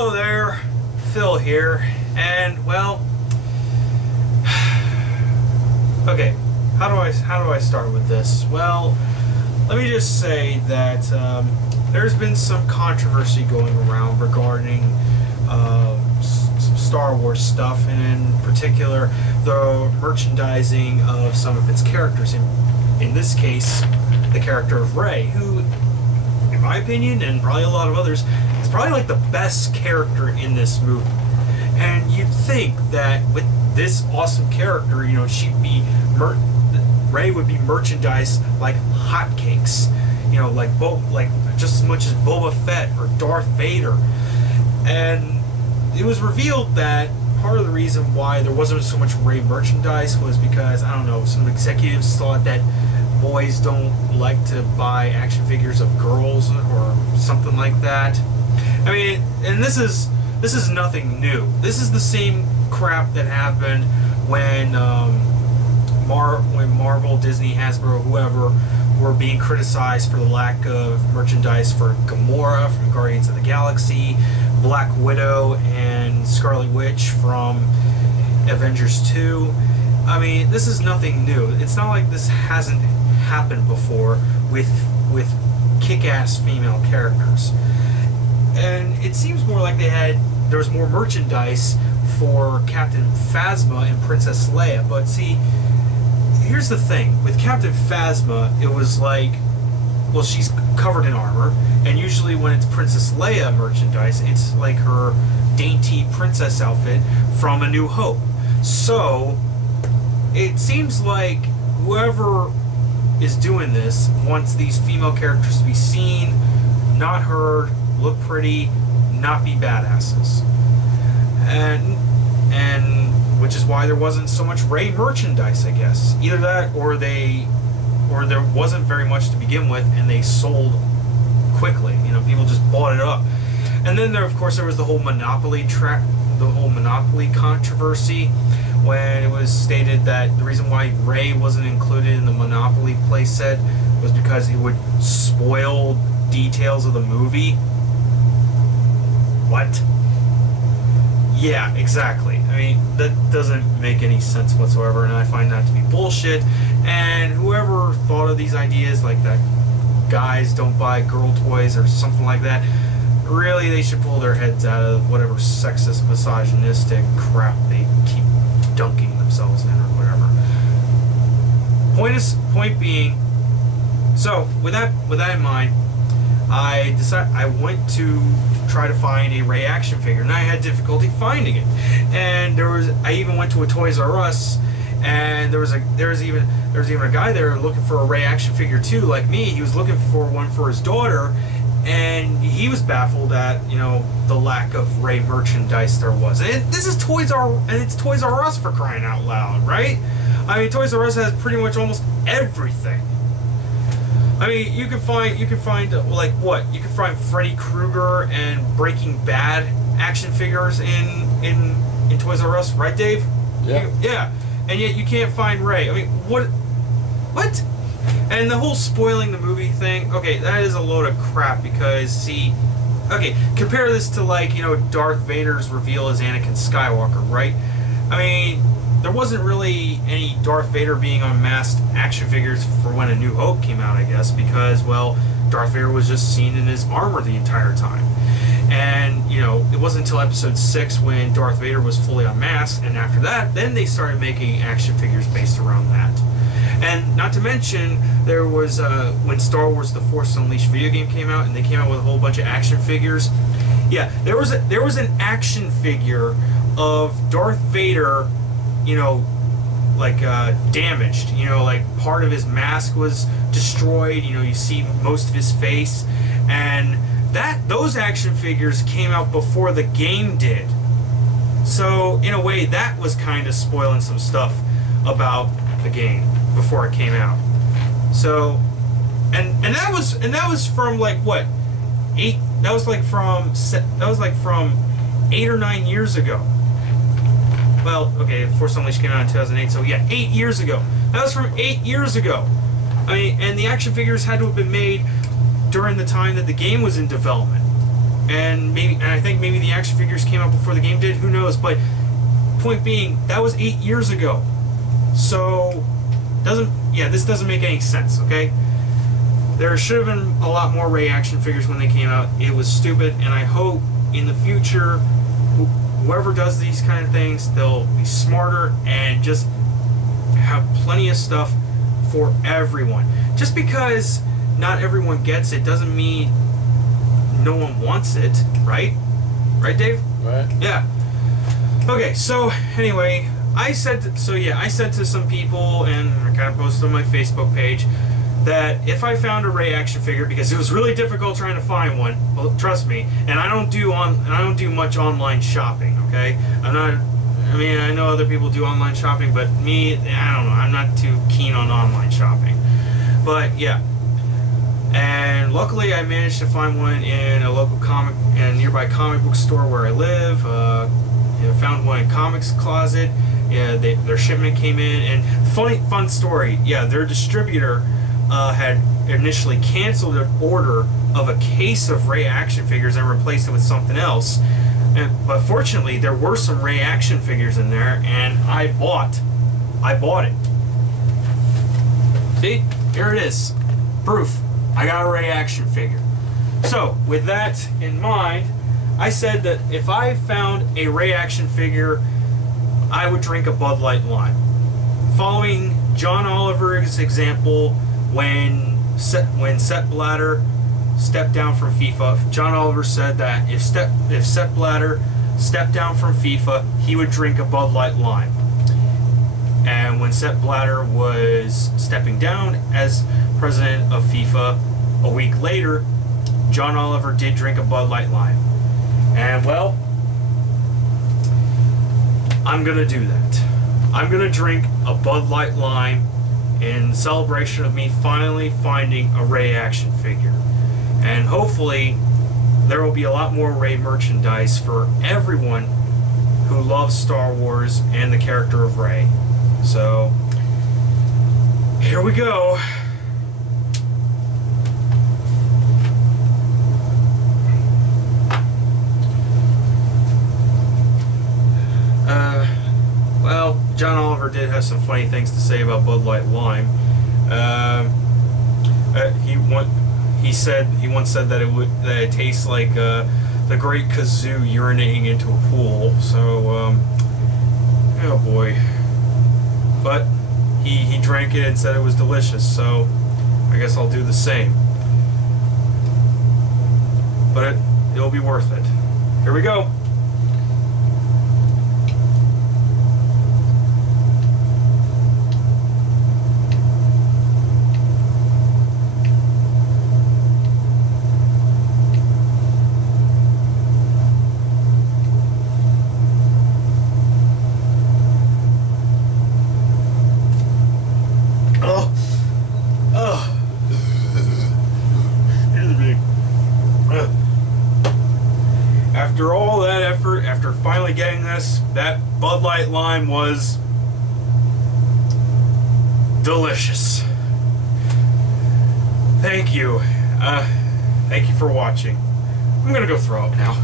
Hello there, Phil here, and well, okay, how do I start with this? Well, let me just say that there's been some controversy going around regarding some Star Wars stuff, and in particular, the merchandising of some of its characters. In this case, the character of Rey, who, in my opinion, and probably a lot of others, is probably like the best character in this movie. And you'd think that with this awesome character, you know, Rey would be merchandised like hotcakes, you know, like just as much as Boba Fett or Darth Vader. And it was revealed that part of the reason why there wasn't so much Rey merchandise was because, I don't know, some executives thought that boys don't like to buy action figures of girls or something like that. I mean, and this is nothing new. This is the same crap that happened when Marvel, Disney, Hasbro, whoever were being criticized for the lack of merchandise for Gamora from Guardians of the Galaxy, Black Widow, and Scarlet Witch from Avengers 2. I mean, this is nothing new. It's not like this hasn't happened before with kick-ass female characters. And it seems more like there was more merchandise for Captain Phasma and Princess Leia. But see, here's the thing. With Captain Phasma, it was like, well, she's covered in armor, and usually when it's Princess Leia merchandise, it's like her dainty princess outfit from A New Hope. So, it seems like whoever is doing this wants these female characters to be seen, not heard, look pretty, not be badasses. And which is why there wasn't so much Rey merchandise, I guess. Either that, or there wasn't very much to begin with, and they sold quickly. You know, people just bought it up. And then there was the whole Monopoly controversy, when it was stated that the reason why Rey wasn't included in the Monopoly playset was because it would spoil details of the movie. What? Yeah, exactly. I mean, that doesn't make any sense whatsoever, and I find that to be bullshit. And whoever thought of these ideas, like that guys don't buy girl toys or something like that, really, they should pull their heads out of whatever sexist, misogynistic crap they keep dunking themselves in or whatever. Point being, so with that in mind, I went to try to find a Rey action figure, and I had difficulty finding it. And I even went to a Toys R Us, and there was even a guy there looking for a Rey action figure too, like me. He was looking for one for his daughter, and he was baffled at, you know, the lack of Rey merchandise there was. And this is Toys R Us, for crying out loud, right? I mean, Toys R Us has pretty much almost everything. I mean, you can find like what? You can find Freddy Krueger and Breaking Bad action figures in Toys R Us, right, Dave? Yeah. Yeah. And yet you can't find Rey. I mean, what? And the whole spoiling the movie thing, okay, that is a load of crap, because, see, okay, compare this to, like, you know, Darth Vader's reveal as Anakin Skywalker, right? I mean, there wasn't really any Darth Vader being unmasked action figures for when A New Hope came out, I guess, because, well, Darth Vader was just seen in his armor the entire time. And, you know, it wasn't until Episode 6 when Darth Vader was fully unmasked, and after that, then they started making action figures based around that. And not to mention, there was, when Star Wars The Force Unleashed video game came out, and they came out with a whole bunch of action figures. Yeah, there was an action figure of Darth Vader, you know, like, damaged. You know, like, part of his mask was destroyed. You know, you see most of his face. And those action figures came out before the game did. So, in a way, that was kind of spoiling some stuff about the game before it came out. So, and that was from, like, what, 8? That was like from 8 or 9 years ago. Well, okay, Force Unleashed came out in 2008, so yeah, 8 years ago. That was from 8 years ago. I mean, and the action figures had to have been made during the time that the game was in development. and I think maybe the action figures came out before the game did. Who knows? But point being, that was 8 years ago. So this doesn't make any sense. Okay, there should have been a lot more Rey action figures when they came out. It was stupid, and I hope in the future, whoever does these kind of things, they'll be smarter and just have plenty of stuff for everyone. Just because not everyone gets it doesn't mean no one wants it, right? Right, Dave? Right. Yeah. Okay, so anyway, I said to some people, and I kind of posted on my Facebook page, that if I found a Rey action figure, because it was really difficult trying to find one, well, trust me, and I don't do much online shopping, okay? I know other people do online shopping, but me, I don't know, I'm not too keen on online shopping. But yeah. And luckily I managed to find one in a nearby comic book store where I live. Found one in Comics Closet. Yeah, their shipment came in, and fun story. Yeah, their distributor had initially canceled an order of a case of Rey action figures and replaced it with something else. But fortunately, there were some Rey action figures in there, and I bought it. See, here it is, proof. I got a Rey action figure. So, with that in mind, I said that if I found a Rey action figure, I would drink a Bud Light Lime. Following John Oliver's example, when Sepp Blatter stepped down from FIFA, John Oliver said that if Sepp Blatter stepped down from FIFA, he would drink a Bud Light Lime. And when Sepp Blatter was stepping down as president of FIFA, a week later, John Oliver did drink a Bud Light Lime. And well, I'm gonna do that. I'm gonna drink a Bud Light Lime in celebration of me finally finding a Rey action figure. And hopefully there will be a lot more Rey merchandise for everyone who loves Star Wars and the character of Rey. So here we go. Well, John Oliver did have some funny things to say about Bud Light Lime. He once said that it tastes like the Great Kazoo urinating into a pool. So, oh boy. But he drank it and said it was delicious. So, I guess I'll do the same. But it'll be worth it. Here we go. After all that effort, after finally getting this, that Bud Light Lime was delicious. Thank you. Thank you for watching. I'm gonna go throw up now.